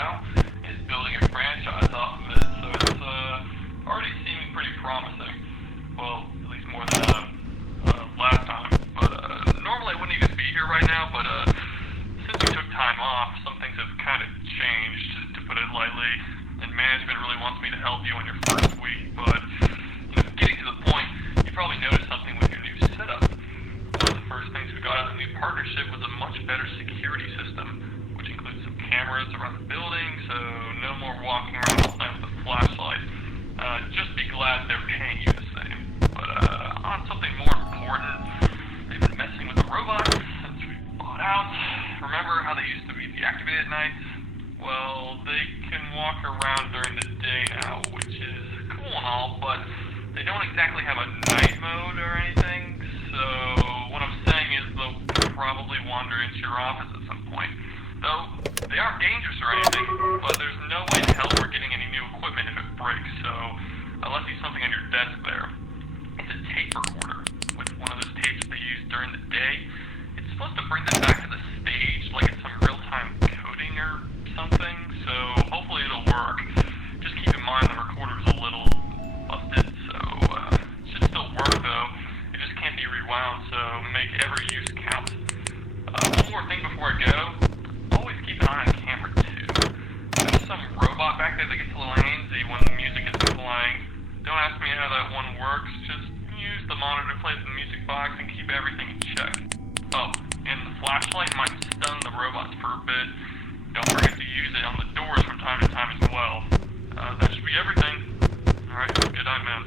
out, is building a franchise off of it. So it's already seeming pretty promising. Well, at least more than last time. But normally I wouldn't even be here right now, but since we took time off, some things have kind of changed, to put it lightly, and management really wants me to help you on your first week. But getting to the point, you probably noticed something with your new setup. One of the first things we got out of the new partnership was a much better security system, which includes some cameras around the building, so no more walking around all night with a flashlight. Just be glad they're paying you the same. But on something more important, they've been messing with the robots since we bought out. Remember how they used to be deactivated at night? Well, they can walk around during the day now, which is cool and all, but they don't exactly have a night mode or anything, so what I'm saying is they'll probably wander into your office at some point. Though, they aren't dangerous or anything, but there's no way in hell we're getting any new equipment if it breaks, so I left you something on your desk there. It's a tape recorder with one of those tapes they use during the day. It's supposed to bring them back to the stage like it's some real-time coding or something, so hopefully it'll work. Just keep in mind the recorder's a little busted, so it should still work though. It just can't be rewound, so make every use count. One more thing before I go, always keep an eye on camera too. There's some robot back there that gets a little antsy when the music is playing. Don't ask me how that one works, just use the monitor to play the music box and keep everything in check. Oh, and the flashlight might stun the robots for a bit. Don't forget to use it on the doors from time to time as well. That should be everything. Alright, good night, man.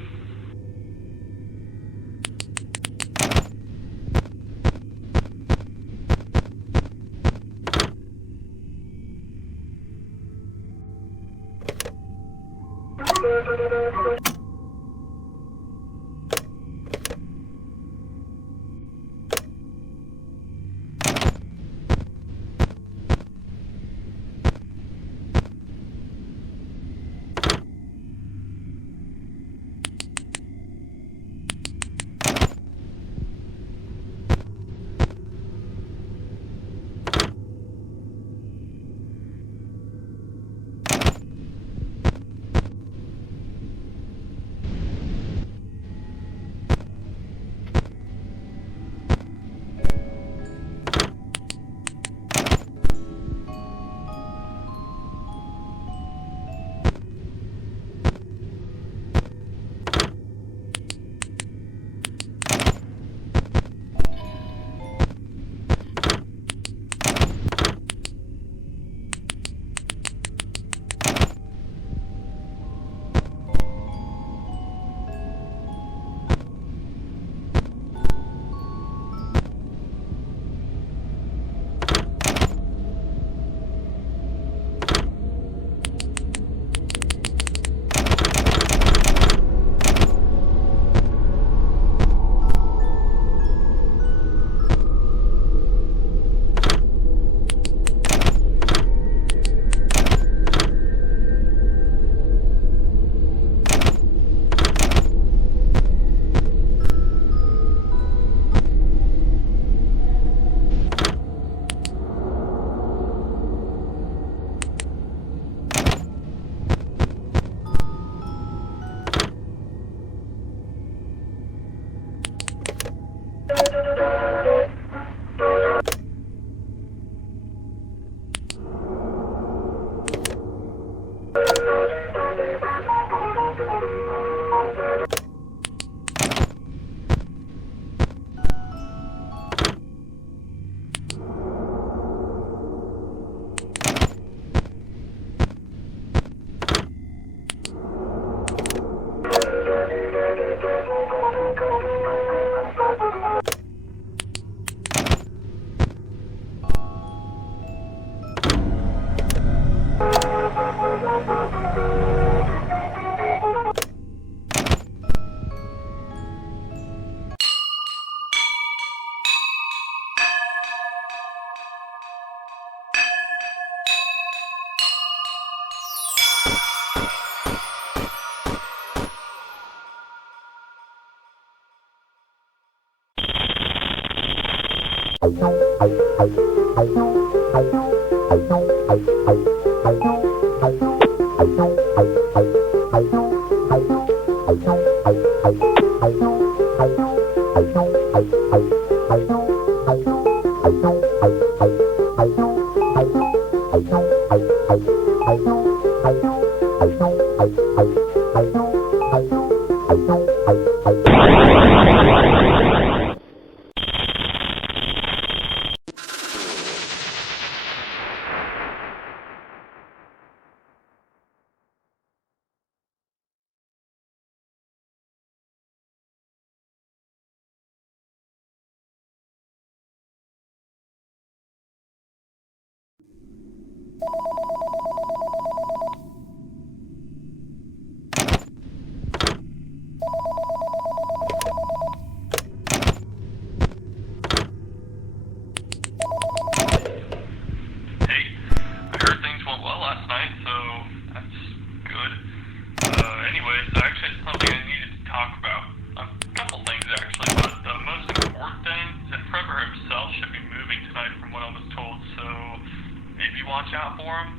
watch out for him.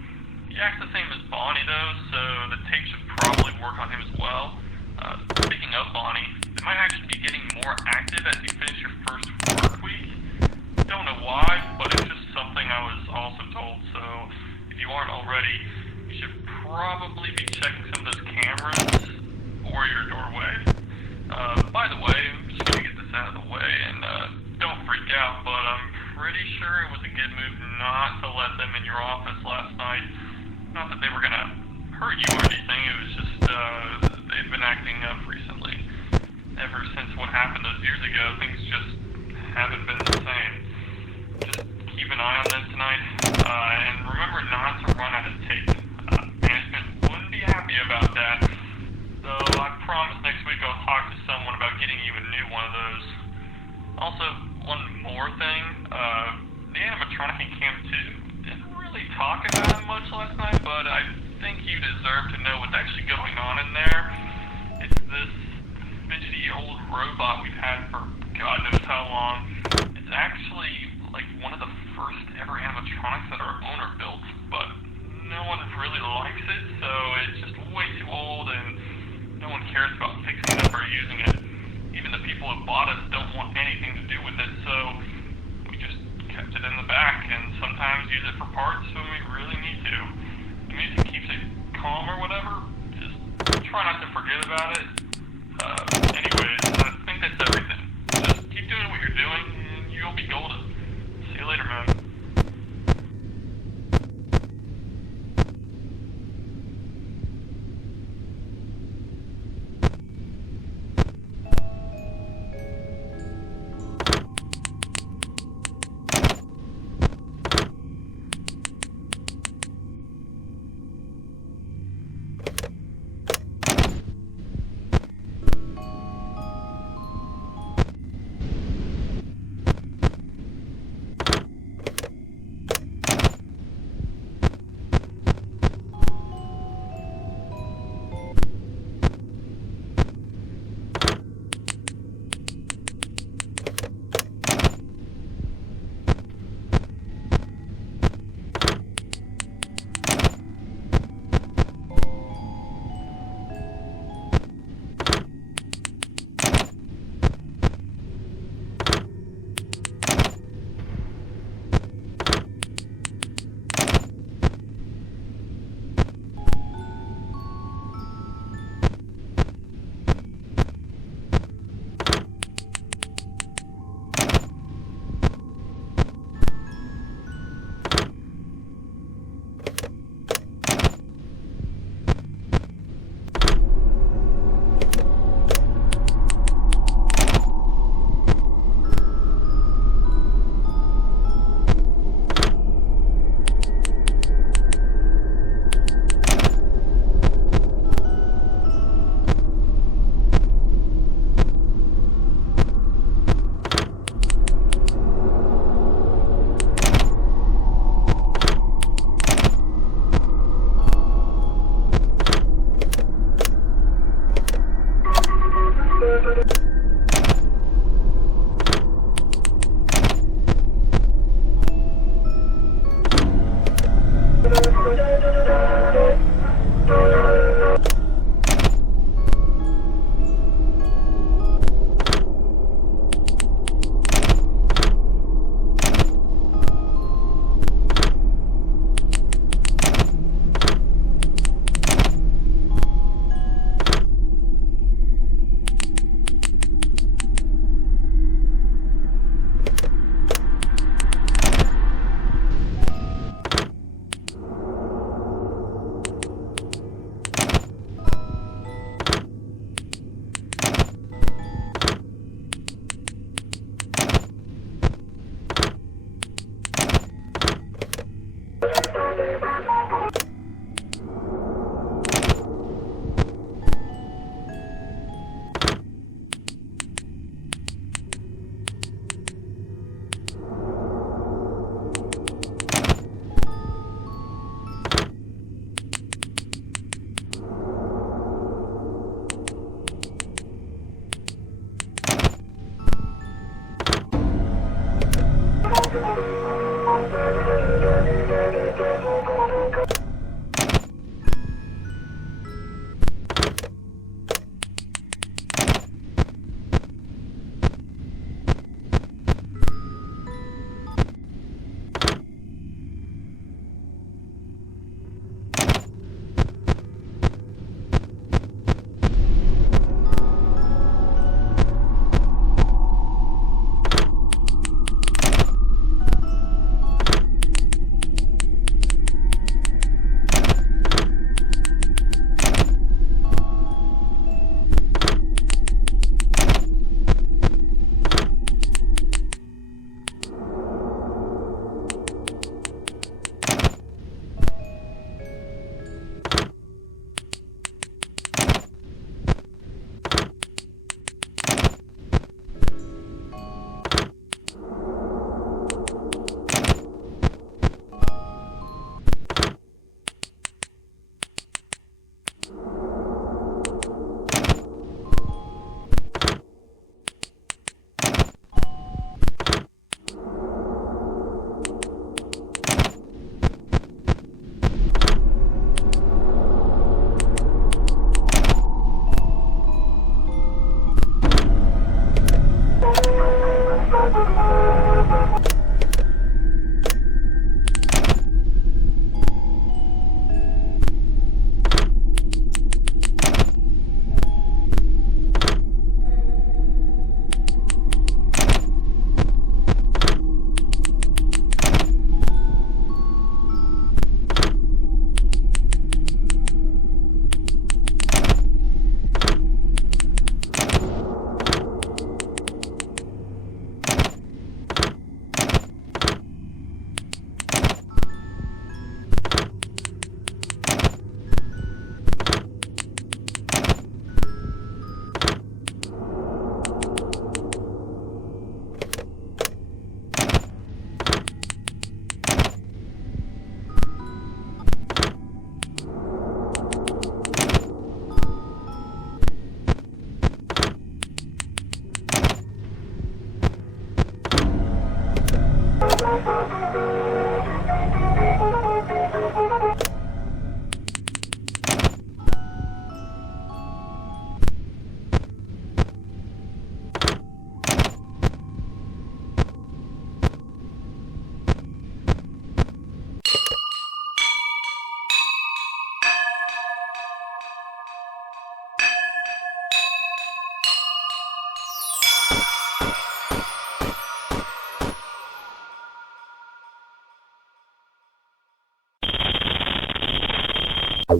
He acts the same as Bonnie, though, so the tape should probably work on him as well. Speaking of Bonnie, they might actually be getting more active as you finish your first work week. Don't know why, but it's just something I was also told, so if you aren't already, you should probably be checking some of those cameras or your doorway. By the way, I'm just gonna get this out of the way, and don't freak out, but I'm pretty sure it was a good move not to let them in your office last night. Not that they were gonna hurt you or anything, it was just, they've been acting up recently. Ever since what happened those years ago, things just haven't been the same. Just keep an eye on them tonight, and remember not to run out of tape. Management wouldn't be happy about that. So I promise next week I'll talk to someone about getting you a new one of those. Also, one more thing, the animatronic in Camp 2 didn't really talk about it much last night, but I think you deserve to know what's actually going on in there. It's this fidgety old robot we've had for God knows how long. It's actually like one of the first ever animatronics that our owner built, but no one really likes it, so it's just way too old and no one cares about fixing it or using it. Even the people who bought us don't want anything to do with it, so we just kept it in the back and sometimes use it for parts when we really need to. The music keeps it calm or whatever. Just try not to forget about it. Anyways, I think that's everything. Just keep doing what you're doing and you'll be golden. See you later, man. Hey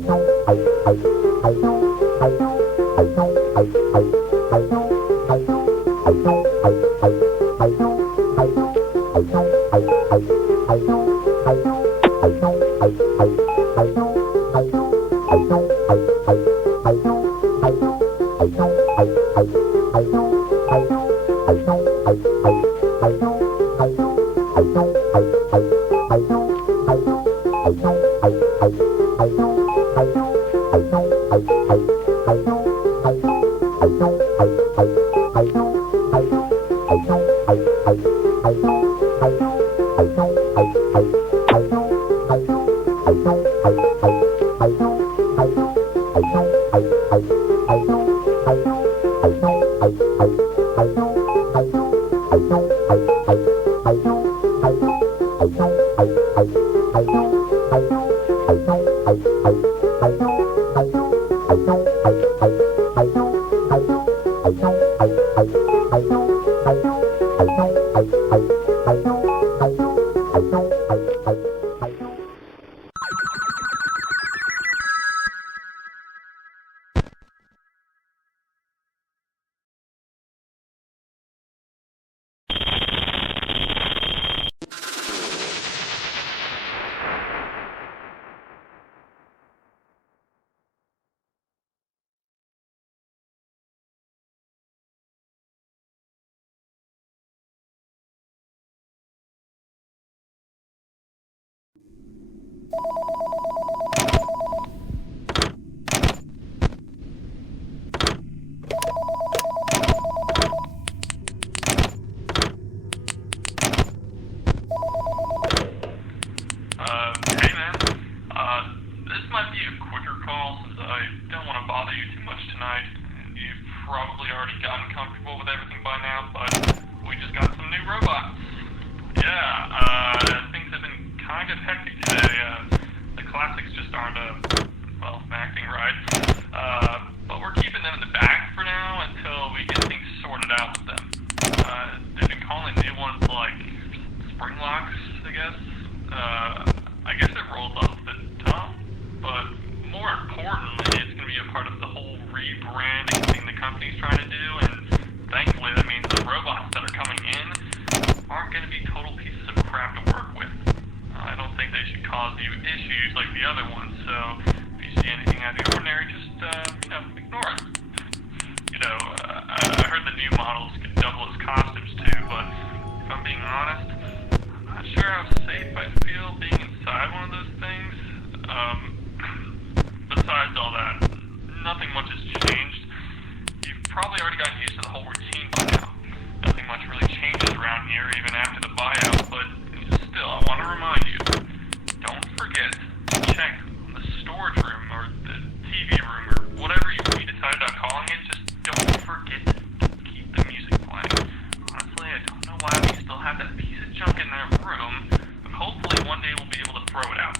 man. This might be a quicker call since I don't want to bother you too much tonight. You've probably already gotten comfortable with everything by now, but we just got some new robots. Yeah, things have been kind of hectic today. The classics just aren't, acting right. But we're keeping them in the bag for now until we get things sorted out with them. They've been calling new ones like spring locks, I guess. I guess it rolls off the tongue, but more importantly, it's going to be a part of the whole rebranding thing the company's trying to do, and thankfully that means the robots that are coming in aren't going to be total pieces of crap to work with. I don't think they should cause you issues like the other ones, so if you see anything out of the ordinary, just, ignore it. I heard the new models could double as costumes too, but if I'm being honest, I'm not sure how safe I feel being inside one of those things. Besides all that, nothing much has changed. You've probably already gotten used to the whole routine by now. Nothing much really changes around here even after the buyout, but still, I want to remind you, don't forget to check the storage room or the TV room or whatever you decided on calling it. Just don't forget to keep the music playing. Honestly, I don't know why we still have that piece of junk in that room, but hopefully one day we'll be able to throw it out.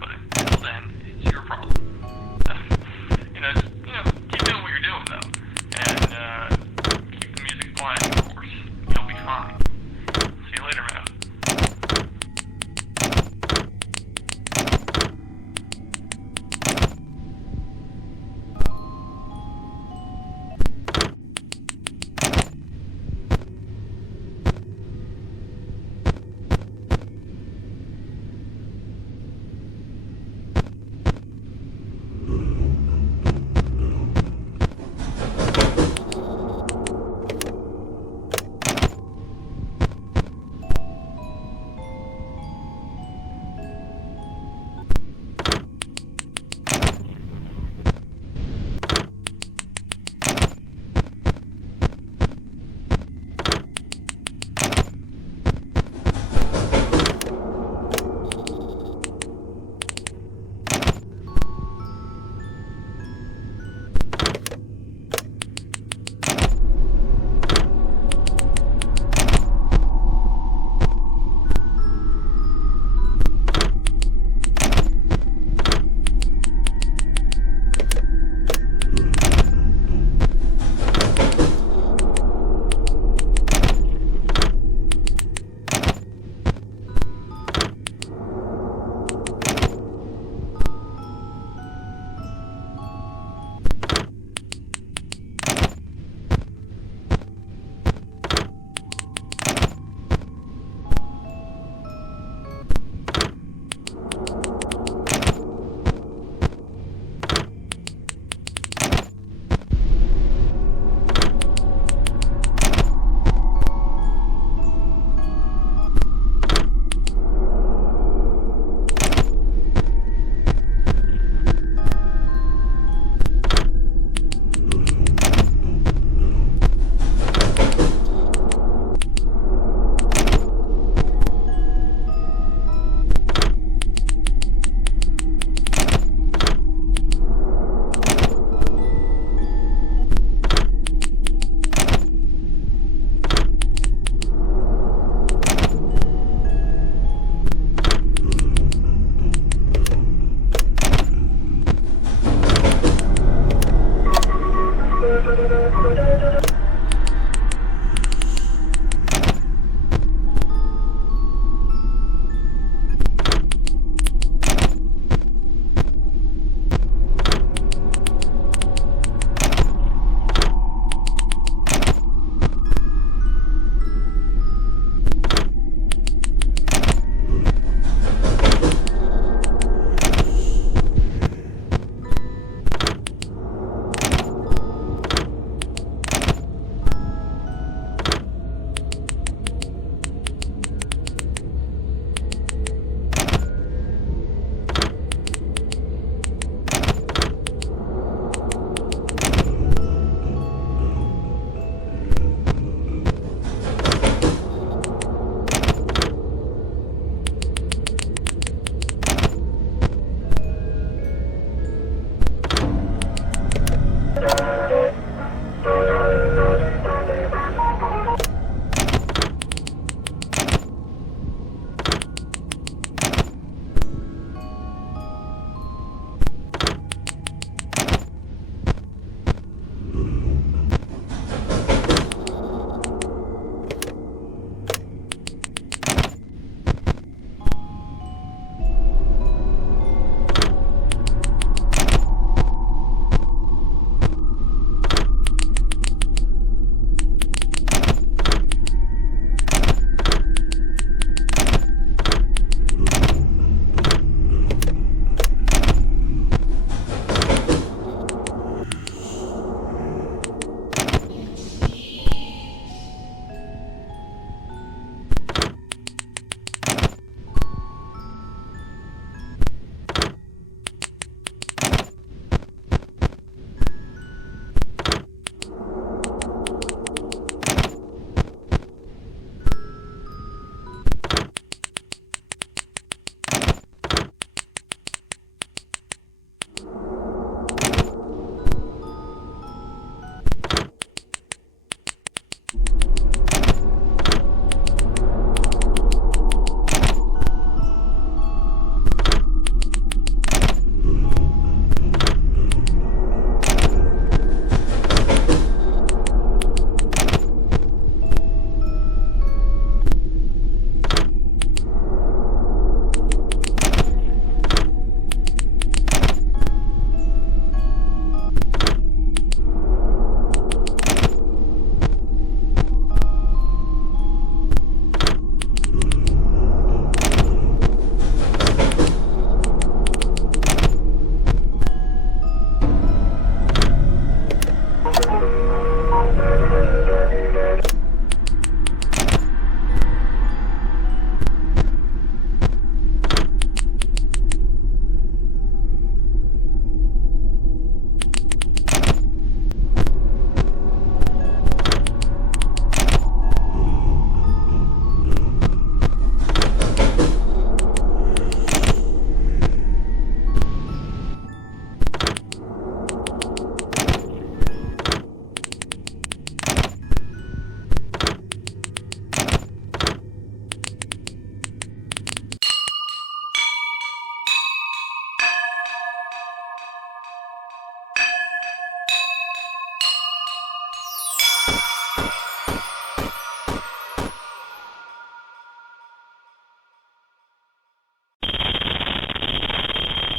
But until then, it's your problem. Keep doing what you're doing though, and keep the music playing, of course. You'll be fine. See you later, man.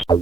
Hey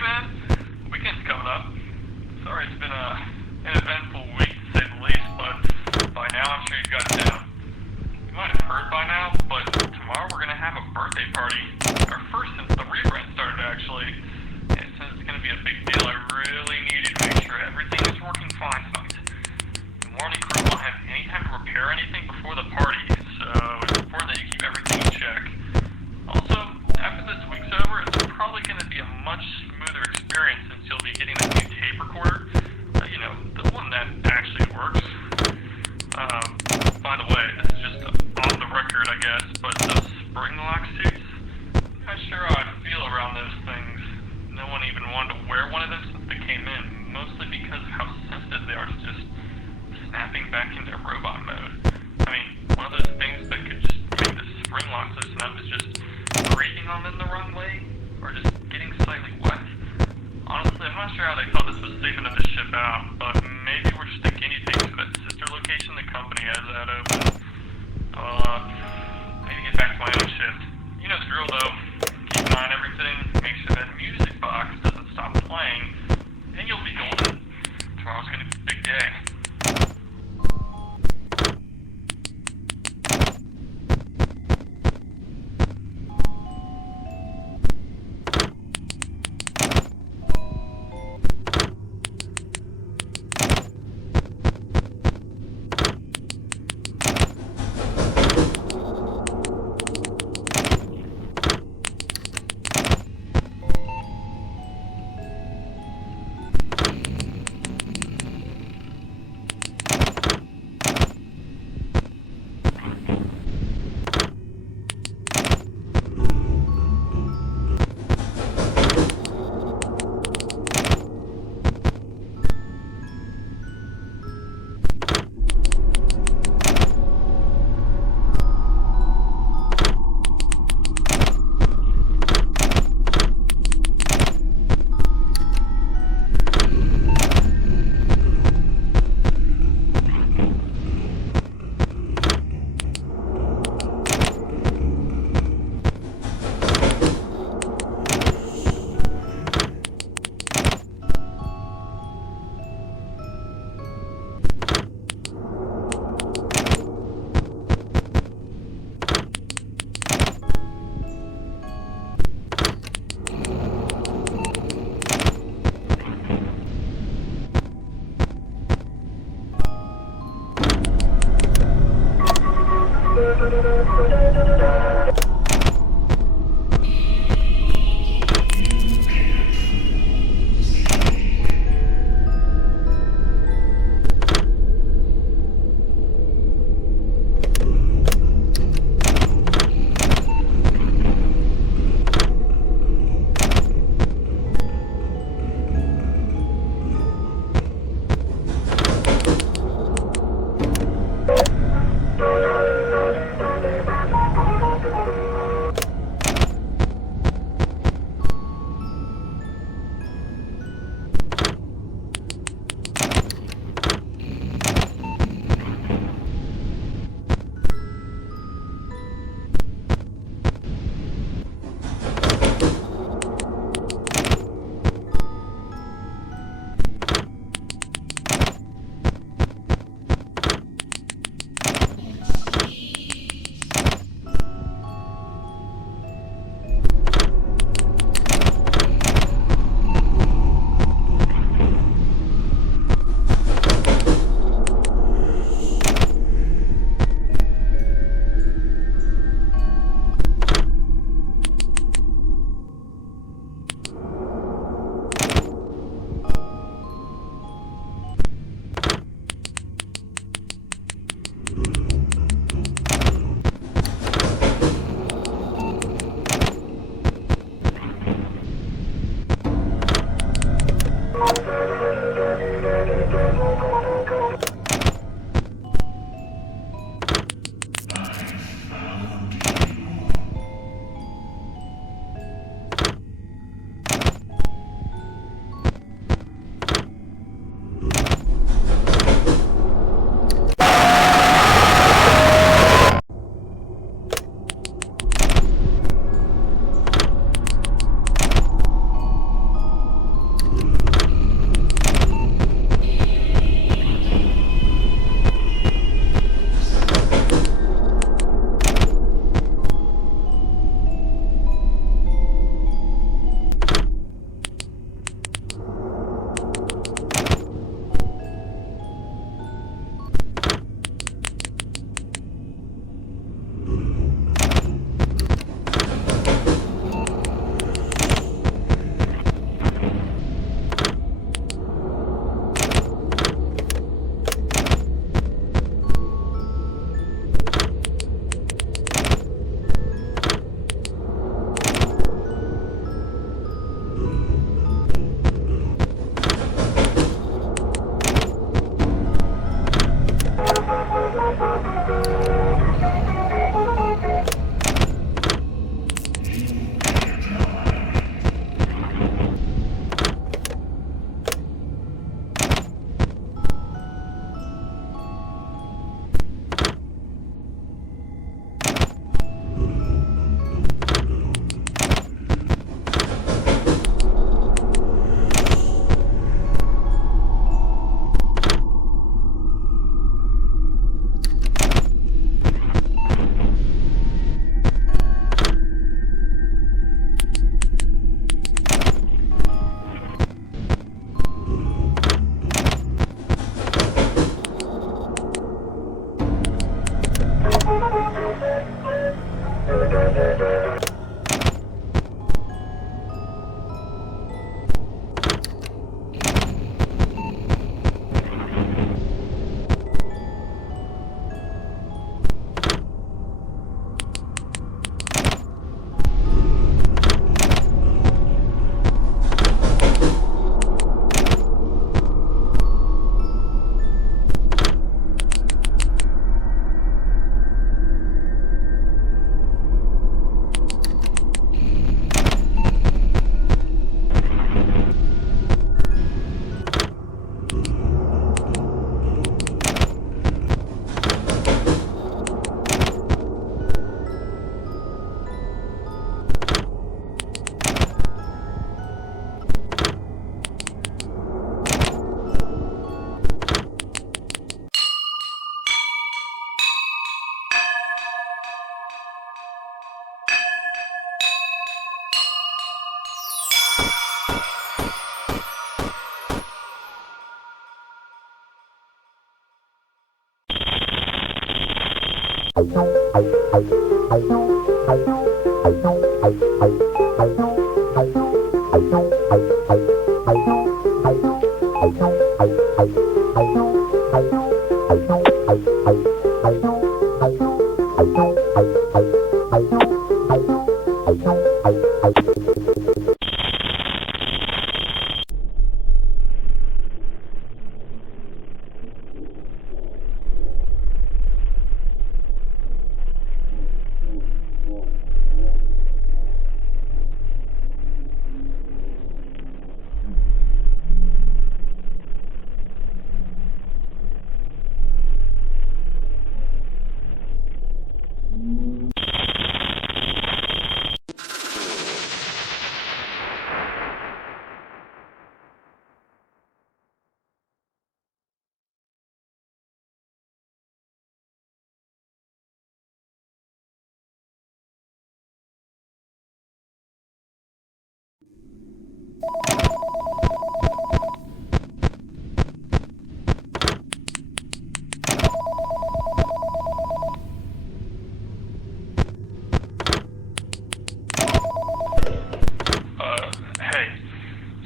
man, weekend's coming up. Sorry it's been an eventful week to say the least, but by now I'm sure you've got it down. You might have heard by now, but tomorrow we're gonna have a birthday party. Our first since the rebrand started actually. And since it's gonna be a big deal, I really needed to make sure everything is working fine tonight. The morning crew won't have any time to repair anything before the party, so it's important that you keep everything in check. Also, after this week's over, it's probably going to be a much smoother experience since you'll be getting the new tape recorder. You know, the one that actually works. By the way, this is just off the record, I guess, but those spring lock suits, I'm not sure how I feel around those things. No one even wanted to wear one of them since they came in, mostly because of how sensitive they are to just snapping back into robot mode. I mean, one of those things that could just make the spring locks loosen up is just breathing on them the wrong way, or just getting slightly wet. Honestly, I'm not sure how they thought this was safe enough to ship out, but maybe we're just a guinea pig for that sister location the company has that open. Maybe get back to my own shift. You know the drill though. Keep an eye on everything, make sure that music box doesn't stop playing, and you'll be golden. Tomorrow's gonna be a big day. Hey,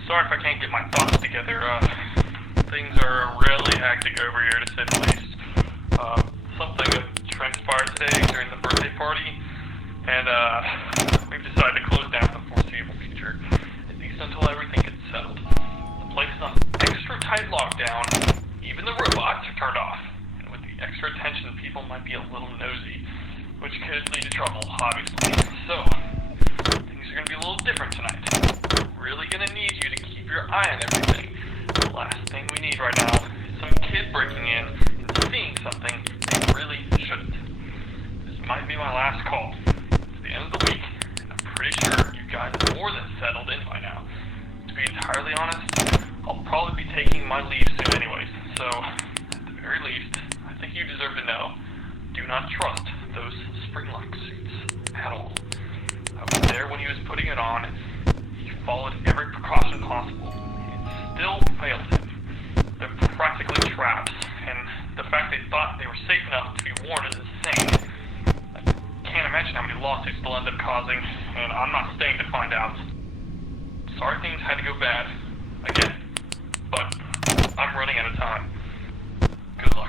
sorry if I can't get my thoughts together. Things are really hectic over here, to say the least. Something transpired today during the birthday party, and, we've decided to close down for the foreseeable future, at least until everything gets settled. The place is on extra tight lockdown, even the robots are turned off, and with the extra attention, people might be a little nosy, which could lead to trouble, obviously. So, things are gonna be a little different tonight. Really gonna need you to keep your eye on everything. The last thing we need right now is some kid breaking in and seeing something they really shouldn't. This might be my last call. It's the end of the week, and I'm pretty sure you guys are more than settled in by now. To be entirely honest, I'll probably be taking my leave soon anyways, so at the very least, I think you deserve to know. Do not trust those spring-lock suits at all. I was there when he was putting it on. He followed every precaution possible. It still failed him. They're practically traps, and the fact they thought they were safe enough to be warned is insane. I can't imagine how many lawsuits they'll end up causing, and I'm not staying to find out. Sorry things had to go bad, again, but I'm running out of time. Good luck.